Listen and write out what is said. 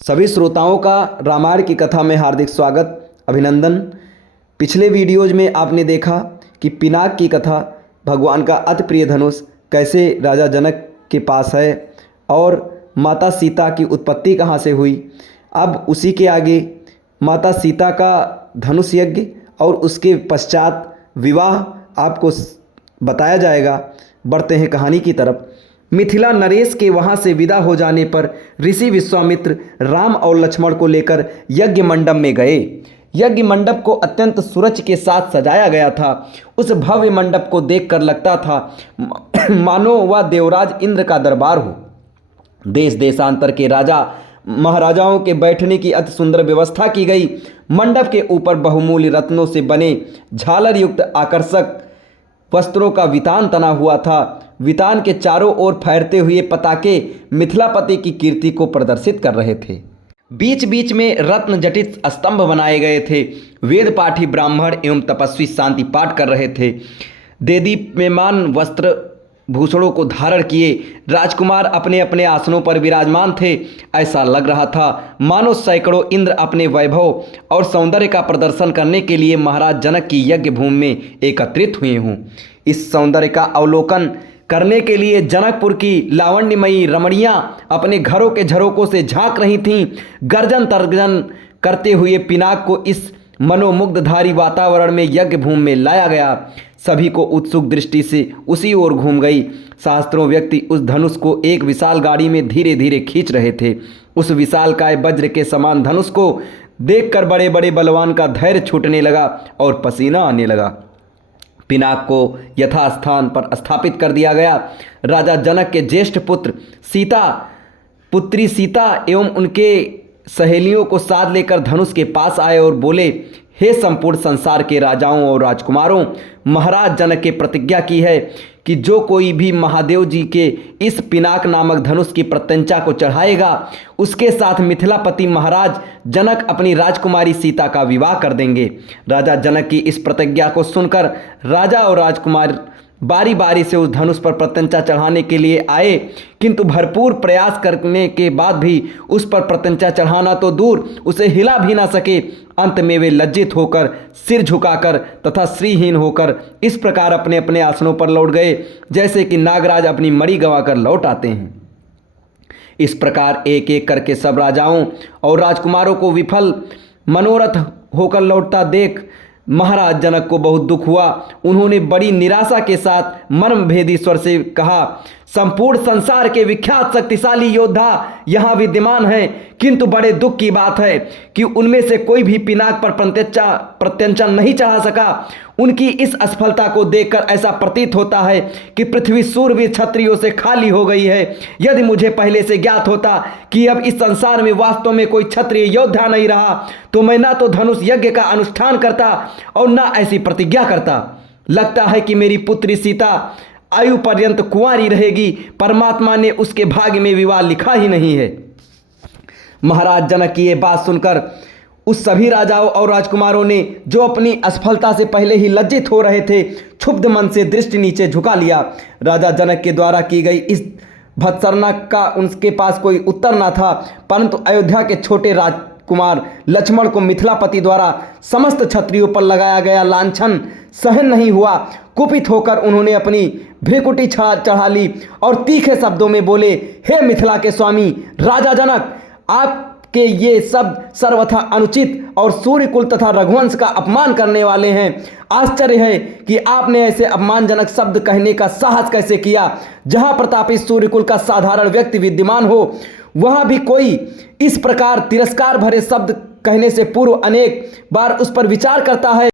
सभी श्रोताओं का रामायण की कथा में हार्दिक स्वागत, अभिनंदन। पिछले वीडियोज में आपने देखा कि पिनाक की कथा, भगवान का अति प्रिय धनुष कैसे राजा जनक के पास है और माता सीता की उत्पत्ति कहाँ से हुई। अब उसी के आगे माता सीता का धनुष यज्ञ और उसके पश्चात विवाह आपको बताया जाएगा। बढ़ते हैं कहानी की तरफ। मिथिला नरेश के वहाँ से विदा हो जाने पर ऋषि विश्वामित्र राम और लक्ष्मण को लेकर यज्ञ मंडप में गए। यज्ञ मंडप को अत्यंत सुरच के साथ सजाया गया था। उस भव्य मंडप को देखकर लगता था मानो वह देवराज इंद्र का दरबार हो। देश देशांतर के राजा महाराजाओं के बैठने की अति सुंदर व्यवस्था की गई। मंडप के ऊपर बहुमूल्य रत्नों से बने झालर युक्त आकर्षक वस्त्रों का वितान तना हुआ था। वितान के चारों ओर फैलते हुए पताके मिथिलापति की कीर्ति को प्रदर्शित कर रहे थे। बीच बीच में रत्न जटित स्तंभ बनाए गए थे। वेद पाठी ब्राह्मण एवं तपस्वी शांति पाठ कर रहे थे। देदीप्यमान वस्त्र भूषणों को धारण किए राजकुमार अपने अपने आसनों पर विराजमान थे। ऐसा लग रहा था मानो सैकड़ों इंद्र अपने वैभव और सौंदर्य का प्रदर्शन करने के लिए महाराज जनक की यज्ञ भूमि में एकत्रित हुए हों। इस सौंदर्य का अवलोकन करने के लिए जनकपुर की लावण्यमयी रमणियाँ अपने घरों के झरोकों से झांक रही थीं। गर्जन तर्जन करते हुए पिनाक को इस मनोमुग्धधारी वातावरण में यज्ञ भूमि में लाया गया। सभी को उत्सुक दृष्टि से उसी ओर घूम गई। सहस्त्रों व्यक्ति उस धनुष को एक विशाल गाड़ी में धीरे धीरे खींच रहे थे। उस विशालकाय वज्र के समान धनुष को देखकर बड़े बड़े बलवान का धैर्य छूटने लगा और पसीना आने लगा। पिनाक को यथास्थान पर स्थापित कर दिया गया। राजा जनक के ज्येष्ठ पुत्र पुत्री सीता एवं उनके सहेलियों को साथ लेकर धनुष के पास आए और बोले, हे संपूर्ण संसार के राजाओं और राजकुमारों, महाराज जनक के प्रतिज्ञा की है कि जो कोई भी महादेव जी के इस पिनाक नामक धनुष की प्रत्यंचा को चढ़ाएगा उसके साथ मिथिलापति महाराज जनक अपनी राजकुमारी सीता का विवाह कर देंगे। राजा जनक की इस प्रतिज्ञा को सुनकर राजा और राजकुमार बारी बारी से उस धनुष पर प्रत्यंचा चढ़ाने के लिए आए, किंतु भरपूर प्रयास करने के बाद भी उस पर प्रत्यंचा चढ़ाना तो दूर उसे हिला भी ना सके। अंत में वे लज्जित होकर सिर झुकाकर तथा श्रीहीन होकर इस प्रकार अपने अपने आसनों पर लौट गए जैसे कि नागराज अपनी मणि गंवाकर लौट आते हैं। इस प्रकार एक एक करके सब राजाओं और राजकुमारों को विफल मनोरथ होकर लौटता देख महाराज जनक को बहुत दुख हुआ। उन्होंने बड़ी निराशा के साथ मर्मभेदी स्वर से कहा, संपूर्ण संसार के विख्यात शक्तिशाली योद्धा यहाँ विद्यमान हैं, किंतु बड़े दुख की बात है कि उनमें से कोई भी पिनाक पर प्रत्यंचा नहीं चढ़ा सका। उनकी इस असफलता को देखकर ऐसा प्रतीत होता है कि पृथ्वी सूरवीर क्षत्रियों से खाली हो गई है। यदि मुझे पहले से ज्ञात होता कि अब इस संसार में वास्तव में कोई क्षत्रिय योद्धा नहीं रहा तो मैं ना तो धनुष यज्ञ का अनुष्ठान करता और ना ऐसी प्रतिज्ञा करता। लगता है कि मेरी पुत्री सीता आयु पर्यंत कुंवारी रहेगी। परमात्मा ने उसके भाग्य में विवाह लिखा ही नहीं है। महाराज जनक की ये बात सुनकर उस सभी राजाओं और राजकुमारों ने, जो अपनी असफलता से पहले ही लज्जित हो रहे थे, क्षुब्ध मन से दृष्टि नीचे झुका लिया। राजा जनक के द्वारा की गई इस भत्सना का उनके पास कोई उत्तर न था, परंतु अयोध्या के छोटे राजकुमार लक्ष्मण को मिथिलापति द्वारा समस्त क्षत्रियों पर लगाया गया लांछन सहन नहीं हुआ। कुपित होकर उन्होंने अपनी भ्रिकुटी चढ़ा ली और तीखे शब्दों में बोले, हे मिथिला के स्वामी राजा जनक, आपके ये शब्द सर्वथा अनुचित और सूर्यकुल तथा रघुवंश का अपमान करने वाले हैं। आश्चर्य है कि आपने ऐसे अपमानजनक शब्द कहने का साहस कैसे किया। जहां प्रतापी सूर्यकुल का साधारण व्यक्ति विद्यमान हो वहां भी कोई इस प्रकार तिरस्कार भरे शब्द कहने से पूर्व अनेक बार उस पर विचार करता है।